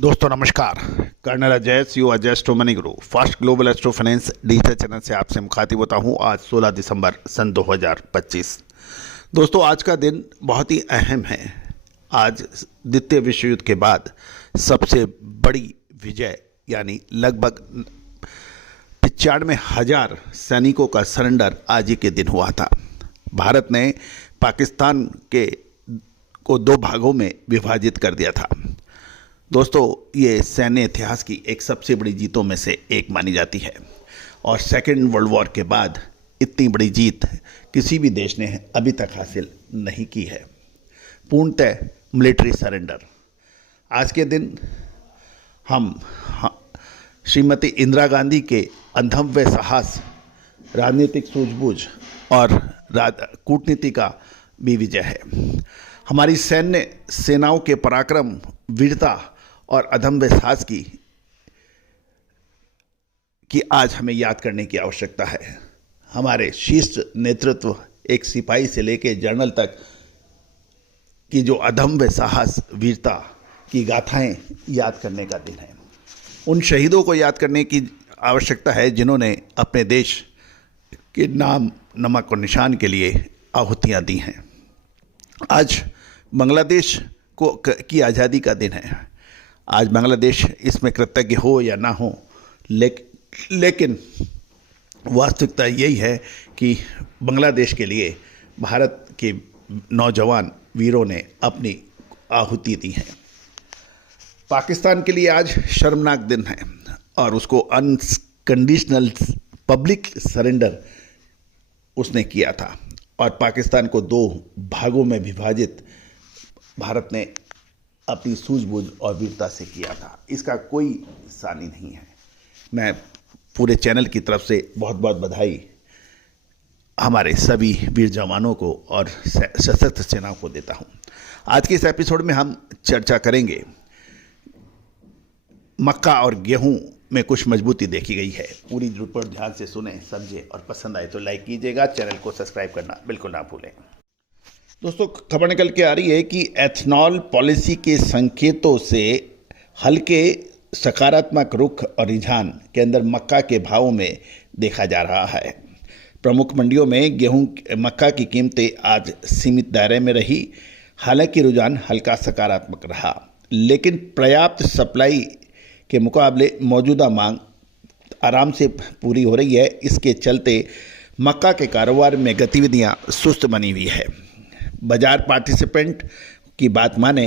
दोस्तों नमस्कार। कर्नल अजय सी Ajay astro money गुरु fast global astro finance digital channel से आपसे मुखातिब होता हूं। आज 16 दिसंबर सन 2025। दोस्तों आज का दिन बहुत ही अहम है। आज द्वितीय विश्व युद्ध के बाद सबसे बड़ी विजय यानी लगभग 95,000 सैनिकों का सरेंडर आज ही के दिन हुआ था। भारत ने पाकिस्तान को दो भागों में विभाजित कर दिया था। दोस्तों ये सैन्य इतिहास की एक सबसे बड़ी जीतों में से एक मानी जाती है और सेकेंड वर्ल्ड वॉर के बाद इतनी बड़ी जीत किसी भी देश ने अभी तक हासिल नहीं की है। पूर्णतः मिलिट्री सरेंडर। आज के दिन हम श्रीमती इंदिरा गांधी के अदम्य साहस, राजनीतिक सूझबूझ और कूटनीति का भी विजय है। हमारी सैन्य सेनाओं के पराक्रम, वीरता और अदम्य साहस की आज हमें याद करने की आवश्यकता है। हमारे शीर्ष नेतृत्व, एक सिपाही से लेकर जनरल तक की जो अदम्य साहस, वीरता की गाथाएं याद करने का दिन है। उन शहीदों को याद करने की आवश्यकता है जिन्होंने अपने देश के नाम, नमक और निशान के लिए आहुतियां दी हैं। आज बांग्लादेश की आज़ादी का दिन है। आज बांग्लादेश इसमें कृतज्ञ हो या ना हो, लेकिन वास्तविकता यही है कि बांग्लादेश के लिए भारत के नौजवान वीरों ने अपनी आहुति दी है। पाकिस्तान के लिए आज शर्मनाक दिन है और उसको अनकंडीशनल पब्लिक सरेंडर उसने किया था और पाकिस्तान को दो भागों में विभाजित भारत ने अपनी सूझबूझ और वीरता से किया था। इसका कोई सानी नहीं है। मैं पूरे चैनल की तरफ से बहुत बहुत बधाई हमारे सभी वीर जवानों को और सशस्त्र सेनाओं को देता हूं। आज के इस एपिसोड में हम चर्चा करेंगे मक्का और गेहूं में कुछ मजबूती देखी गई है। पूरी रिपोर्ट ध्यान से सुने, समझे और पसंद आए तो लाइक कीजिएगा। चैनल को सब्सक्राइब करना बिल्कुल ना भूलें। दोस्तों खबर निकल के आ रही है कि एथनॉल पॉलिसी के संकेतों से हल्के सकारात्मक रुख और रुझान के अंदर मक्का के भावों में देखा जा रहा है। प्रमुख मंडियों में मक्का की कीमतें आज सीमित दायरे में रही। हालांकि रुझान हल्का सकारात्मक रहा, लेकिन पर्याप्त सप्लाई के मुकाबले मौजूदा मांग आराम से पूरी हो रही है। इसके चलते मक्का के कारोबार में गतिविधियां सुस्त बनी हुई है। बाजार पार्टिसिपेंट की बात माने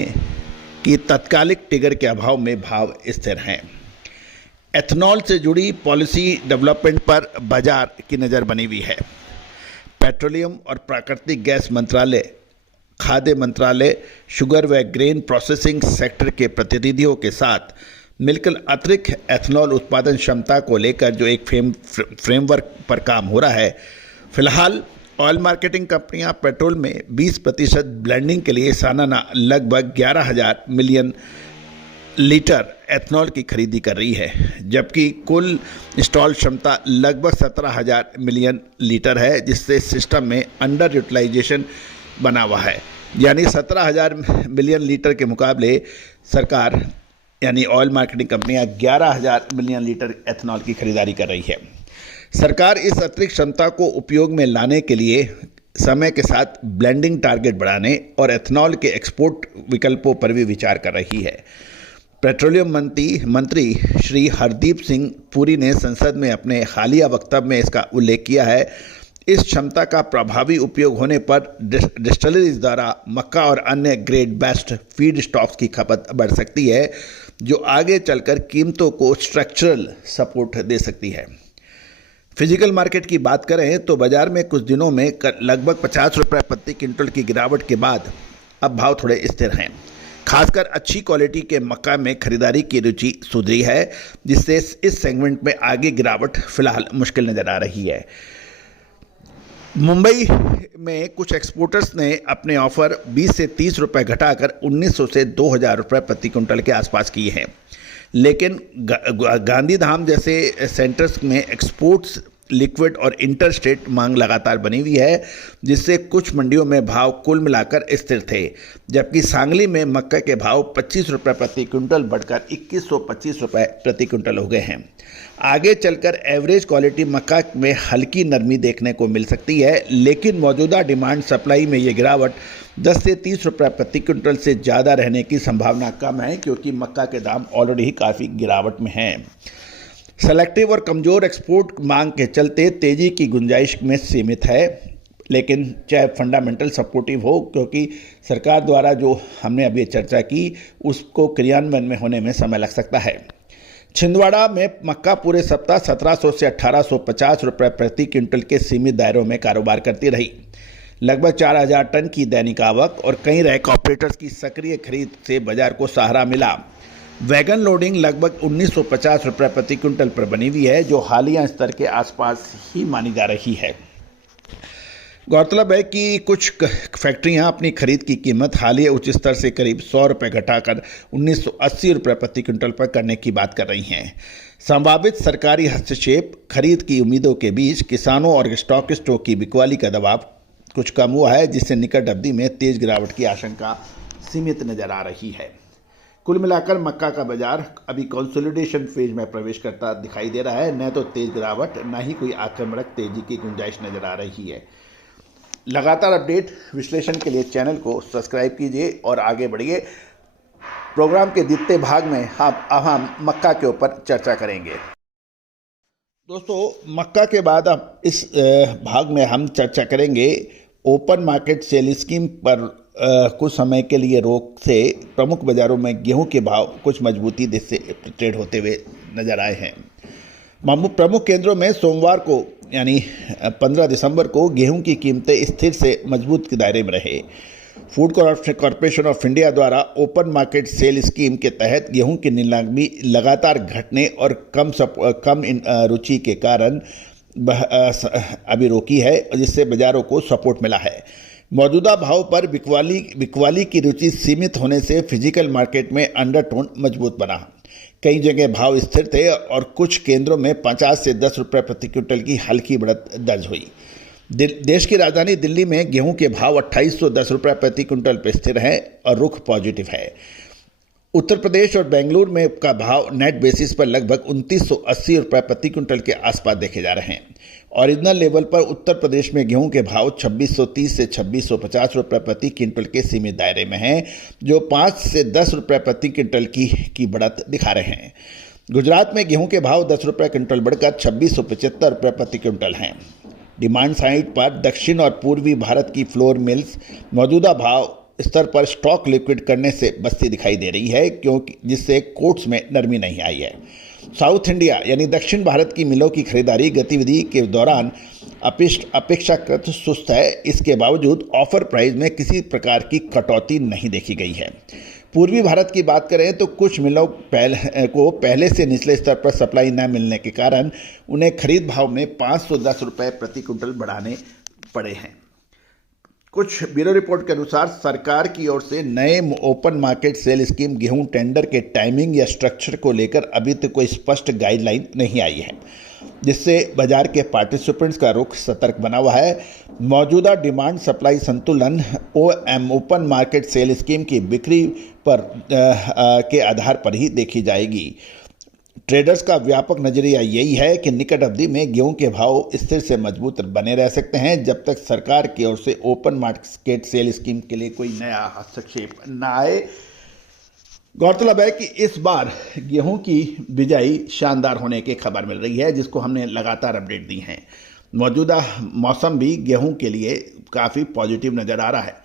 कि तात्कालिक टिगर के अभाव में भाव स्थिर हैं। एथनॉल से जुड़ी पॉलिसी डेवलपमेंट पर बाजार की नज़र बनी हुई है। पेट्रोलियम और प्राकृतिक गैस मंत्रालय, खाद्य मंत्रालय, शुगर व ग्रेन प्रोसेसिंग सेक्टर के प्रतिनिधियों के साथ मिलकर अतिरिक्त एथनॉल उत्पादन क्षमता को लेकर जो एक फ्रेमवर्क पर काम हो रहा है। फिलहाल ऑयल मार्केटिंग कंपनियां पेट्रोल में 20% ब्लेंडिंग के लिए सालाना लगभग 11,000 मिलियन लीटर एथनॉल की खरीदी कर रही है, जबकि कुल इंस्टॉल क्षमता लगभग 17,000 मिलियन लीटर है, जिससे सिस्टम में अंडर यूटिलाइजेशन बना हुआ है। यानी 17,000 मिलियन लीटर के मुकाबले सरकार यानी ऑयल मार्केटिंग कंपनियां 11,000 मिलियन लीटर एथनॉल की खरीदारी कर रही है। सरकार इस अतिरिक्त क्षमता को उपयोग में लाने के लिए समय के साथ ब्लेंडिंग टारगेट बढ़ाने और एथनॉल के एक्सपोर्ट विकल्पों पर भी विचार कर रही है। पेट्रोलियम मंत्री श्री हरदीप सिंह पुरी ने संसद में अपने हालिया वक्तव्य में इसका उल्लेख किया है। इस क्षमता का प्रभावी उपयोग होने पर डिस्टिलरीज द्वारा मक्का और अन्य ग्रेड बेस्ट फीड स्टॉक्स की खपत बढ़ सकती है, जो आगे चलकर कीमतों को स्ट्रक्चरल सपोर्ट दे सकती है। फिजिकल मार्केट की बात करें तो बाजार में कुछ दिनों में लगभग 50 रुपये प्रति क्विंटल की गिरावट के बाद अब भाव थोड़े स्थिर हैं। खासकर अच्छी क्वालिटी के मक्का में खरीदारी की रुचि सुधरी है, जिससे इस सेगमेंट में आगे गिरावट फिलहाल मुश्किल नज़र आ रही है। मुंबई में कुछ एक्सपोर्टर्स ने अपने ऑफर 20 से 30 रुपये घटाकर 1,900 से 2,000 रुपये प्रति क्विंटल के आसपास किए हैं, लेकिन गांधीधाम जैसे सेंटर्स में एक्सपोर्ट्स लिक्विड और इंटरस्टेट मांग लगातार बनी हुई है, जिससे कुछ मंडियों में भाव कुल मिलाकर स्थिर थे, जबकि सांगली में मक्का के भाव 25 रुपये प्रति क्विंटल बढ़कर 2125 रुपये प्रति क्विंटल हो गए हैं। आगे चलकर एवरेज क्वालिटी मक्का में हल्की नरमी देखने को मिल सकती है, लेकिन मौजूदा डिमांड सप्लाई में ये गिरावट 10 से 30 रुपये प्रति क्विंटल से ज़्यादा रहने की संभावना कम है, क्योंकि मक्का के दाम ऑलरेडी काफ़ी गिरावट में हैं। सेलेक्टिव और कमज़ोर एक्सपोर्ट मांग के चलते तेज़ी की गुंजाइश में सीमित है, लेकिन चाहे फंडामेंटल सपोर्टिव हो, क्योंकि सरकार द्वारा जो हमने अभी चर्चा की उसको क्रियान्वयन में होने में समय लग सकता है। छिंदवाड़ा में मक्का पूरे सप्ताह 1700 से 1850 रुपये प्रति क्विंटल के सीमित दायरों में कारोबार करती रही। लगभग 4000 टन की दैनिक आवक और कई रैक ऑपरेटर्स की सक्रिय खरीद से बाजार को सहारा मिला। वैगन लोडिंग लगभग 1950 रुपये प्रति क्विंटल पर बनी हुई है, जो हालिया स्तर के आसपास ही मानी जा रही है। गौरतलब है कि कुछ फैक्ट्रियां अपनी खरीद की कीमत हालिया उच्च स्तर से करीब 100 रुपये घटाकर 1980 रुपये प्रति क्विंटल पर करने की बात कर रही हैं। संभावित सरकारी हस्तक्षेप, खरीद की उम्मीदों के बीच किसानों और स्टॉकिस्टों की बिकवाली का दबाव कुछ कम हुआ है, जिससे निकट अवधि में तेज गिरावट की आशंका सीमित नजर आ रही है। कुल मिलाकर मक्का का बाजार अभी कंसोलिडेशन फेज में प्रवेश करता दिखाई दे रहा है। न तो तेज गिरावट, न ही कोई आक्रामक तेजी की गुंजाइश नजर आ रही है। लगातार अपडेट विश्लेषण के लिए चैनल को सब्सक्राइब कीजिए और आगे बढ़िए। प्रोग्राम के द्वितीय भाग में हम मक्का के ऊपर चर्चा करेंगे। दोस्तों, मक्का के बाद अब इस भाग में हम चर्चा करेंगे ओपन मार्केट सेल स्कीम पर कुछ समय के लिए रोक से प्रमुख बाजारों में गेहूं के भाव कुछ मजबूती से ट्रेड होते हुए नजर आए हैं। प्रमुख केंद्रों में सोमवार को यानी 15 दिसंबर को गेहूं की कीमतें स्थिर से मजबूत के दायरे में रहे। फूड कॉरपोरेशन ऑफ इंडिया द्वारा ओपन मार्केट सेल स्कीम के तहत गेहूं की नीलामी लगातार घटने और कम रुचि के कारण अभी रोकी है, जिससे बाजारों को सपोर्ट मिला है। मौजूदा भाव पर बिकवाली की रुचि सीमित होने से फिजिकल मार्केट में अंडरटोन मजबूत बना। कई जगह भाव स्थिर थे और कुछ केंद्रों में 50 से 10 रुपये प्रति क्विंटल की हल्की बढ़त दर्ज हुई। देश की राजधानी दिल्ली में गेहूं के भाव 2810 रुपये प्रति क्विंटल पर स्थिर है और रुख पॉजिटिव है। उत्तर प्रदेश और बेंगलुरु में का भाव नेट बेसिस पर लगभग 2980 रुपये प्रति क्विंटल के आसपास देखे जा रहे हैं। ओरिजिनल लेवल पर उत्तर प्रदेश में गेहूं के भाव 2630 से 2650 रुपये प्रति क्विंटल के सीमित दायरे में हैं, जो 5 से 10 रुपये प्रति क्विंटल की बढ़त दिखा रहे हैं। गुजरात में गेहूं के भाव 10 रुपये क्विंटल बढ़कर 2675 रुपये प्रति क्विंटल हैं। डिमांड साइड पर दक्षिण और पूर्वी भारत की फ्लोर मिल्स मौजूदा भाव स्तर पर स्टॉक लिक्विड करने से बस्ती दिखाई दे रही है, क्योंकि जिससे कोट्स में नरमी नहीं आई है। साउथ इंडिया यानी दक्षिण भारत की मिलों की खरीदारी गतिविधि के दौरान अपेक्षाकृत सुस्त है। इसके बावजूद ऑफर प्राइस में किसी प्रकार की कटौती नहीं देखी गई है। पूर्वी भारत की बात करें तो कुछ मिलों को पहले से निचले स्तर पर सप्लाई न मिलने के कारण उन्हें खरीद भाव में 510 रुपये प्रति क्विंटल बढ़ाने पड़े हैं। कुछ ब्यूरो रिपोर्ट के अनुसार सरकार की ओर से नए ओपन मार्केट सेल स्कीम गेहूं टेंडर के टाइमिंग या स्ट्रक्चर को लेकर अभी तक कोई स्पष्ट गाइडलाइन नहीं आई है, जिससे बाजार के पार्टिसिपेंट्स का रुख सतर्क बना हुआ है। मौजूदा डिमांड सप्लाई संतुलन ओपन मार्केट सेल स्कीम की बिक्री पर के आधार पर ही देखी जाएगी। ट्रेडर्स का व्यापक नजरिया यही है कि निकट अवधि में गेहूं के भाव स्थिर से मजबूत बने रह सकते हैं, जब तक सरकार की ओर से ओपन मार्केट सेल स्कीम के लिए कोई नया हस्तक्षेप न आए। गौरतलब है कि इस बार गेहूं की बिजाई शानदार होने की खबर मिल रही है, जिसको हमने लगातार अपडेट दी हैं। मौजूदा मौसम भी गेहूं के लिए काफ़ी पॉजिटिव नज़र आ रहा है।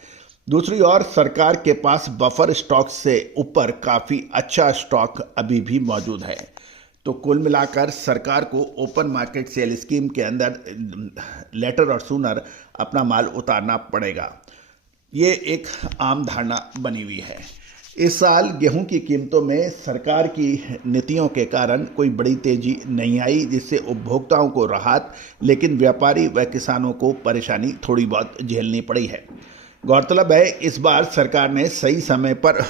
दूसरी ओर सरकार के पास बफर स्टॉक से ऊपर काफ़ी अच्छा स्टॉक अभी भी मौजूद है। तो कुल मिलाकर सरकार को ओपन मार्केट सेल स्कीम के अंदर लेटर और सूनर अपना माल उतारना पड़ेगा। ये एक आम धारणा बनी हुई है। इस साल गेहूं की कीमतों में सरकार की नीतियों के कारण कोई बड़ी तेजी नहीं आई, जिससे उपभोक्ताओं को राहत, लेकिन व्यापारी व किसानों को परेशानी थोड़ी बहुत झेलनी पड़ी है। गौरतलब है इस बार सरकार ने सही समय पर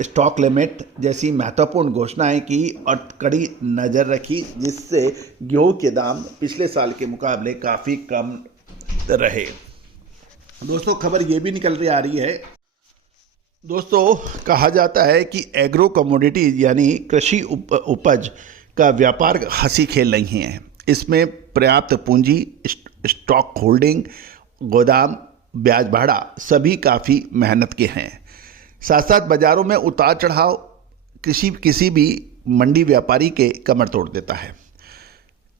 स्टॉक लिमिट जैसी महत्वपूर्ण घोषणाएं की और कड़ी नज़र रखी, जिससे गेहूं के दाम पिछले साल के मुकाबले काफ़ी कम रहे। दोस्तों खबर ये भी निकल रही आ रही है दोस्तों, कहा जाता है कि एग्रो कमोडिटीज यानी कृषि उपज का व्यापार हंसी खेल नहीं है। इसमें पर्याप्त पूंजी, स्टॉक होल्डिंग, गोदाम, ब्याज भाड़ा सभी काफ़ी मेहनत के हैं। साथ साथ बाज़ारों में उतार चढ़ाव किसी भी मंडी व्यापारी के कमर तोड़ देता है।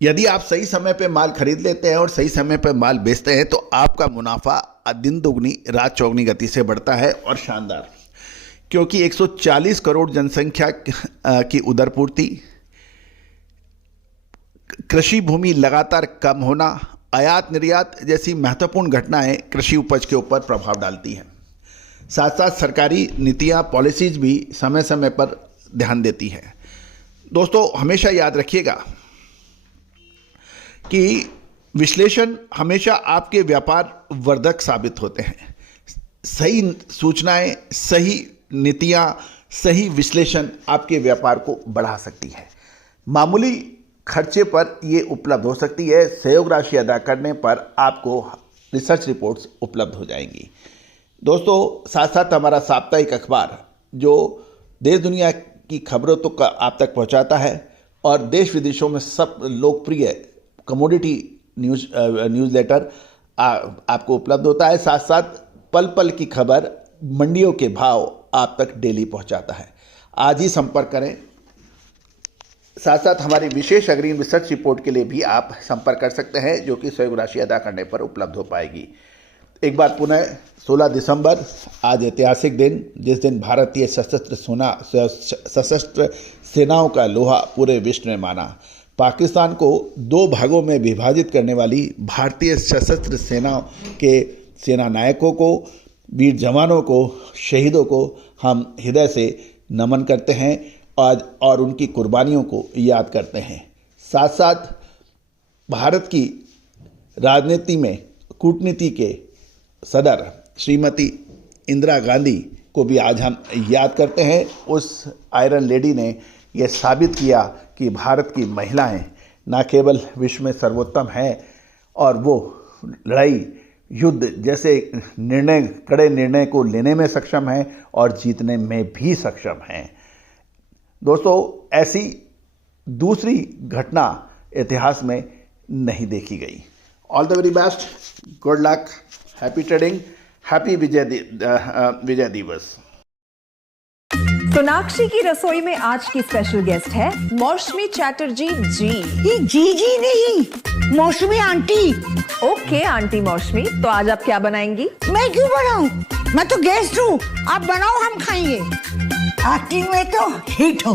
यदि आप सही समय पे माल खरीद लेते हैं और सही समय पे माल बेचते हैं तो आपका मुनाफा दिन दुगनी रात चौगनी गति से बढ़ता है और शानदार, क्योंकि 140 करोड़ जनसंख्या की उदरपूर्ति, कृषि भूमि लगातार कम होना, आयात निर्यात जैसी महत्वपूर्ण घटनाएं कृषि उपज के ऊपर प्रभाव डालती हैं। साथ साथ सरकारी नीतियां, पॉलिसीज भी समय समय पर ध्यान देती हैं। दोस्तों हमेशा याद रखिएगा कि विश्लेषण हमेशा आपके व्यापार वर्धक साबित होते हैं। सही सूचनाएं, सही नीतियां, सही विश्लेषण आपके व्यापार को बढ़ा सकती है। मामूली खर्चे पर ये उपलब्ध हो सकती है। सहयोग राशि अदा करने पर आपको रिसर्च रिपोर्ट्स उपलब्ध हो जाएंगी। दोस्तों साथ साथ हमारा साप्ताहिक अखबार जो देश दुनिया की खबरों तो आप तक पहुंचाता है और देश विदेशों में सब लोकप्रिय कमोडिटी न्यूज़लेटर आपको उपलब्ध होता है। साथ साथ पल पल की खबर, मंडियों के भाव आप तक डेली पहुंचाता है। आज ही संपर्क करें। साथ साथ हमारी विशेष अग्रिम रिसर्च रिपोर्ट के लिए भी आप संपर्क कर सकते हैं, जो कि सहयोग राशि अदा करने पर उपलब्ध हो पाएगी। एक बार पुनः 16 दिसंबर आज ऐतिहासिक दिन, जिस दिन भारतीय सशस्त्र सेनाओं का लोहा पूरे विश्व में माना। पाकिस्तान को 2 भागों में विभाजित करने वाली भारतीय सशस्त्र सेनाओं के सेना नायकों को, वीर जवानों को, शहीदों को हम हृदय से नमन करते हैं आज और उनकी कुर्बानियों को याद करते हैं। साथ साथ भारत की राजनीति में कूटनीति के सदर श्रीमती इंदिरा गांधी को भी आज हम याद करते हैं। उस आयरन लेडी ने यह साबित किया कि भारत की महिलाएं न केवल विश्व में सर्वोत्तम हैं और वो लड़ाई, युद्ध जैसे कड़े निर्णय को लेने में सक्षम हैं और जीतने में भी सक्षम हैं। दोस्तों ऐसी दूसरी घटना इतिहास में नहीं देखी गई। All the very best, good luck, happy trading, happy Vijay Diwas. Sonakshi की रसोई में आज की स्पेशल गेस्ट है मौसमी चैटर्जी जी। ये जी नहीं, मौसमी आंटी। ओके आंटी मौसमी, तो आज आप क्या बनाएंगी? मैं क्यों बनाऊं? मैं तो गेस्ट हूँ, आप बनाओ, हम खाएंगे। एक्टिंग में तो हिट हो,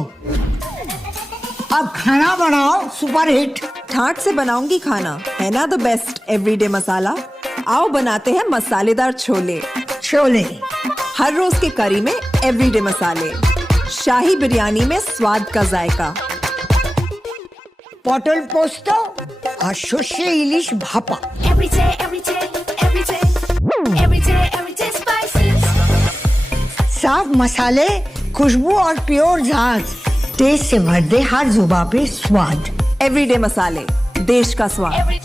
अब खाना बनाओ सुपर हिट। ठाट से बनाऊंगी खाना, है ना द बेस्ट एवरीडे मसाला। आओ बनाते हैं मसालेदार छोले। हर रोज के करी में एवरीडे मसाले, शाही बिरयानी में स्वाद का जायका। पटल पोस्तो और शुष्य इलिश भापा। साफ मसाले, खुशबू और प्योर झांझ, टेस्ट से भर दे हर जुबान पे स्वाद। एवरीडे मसाले, देश का स्वाद।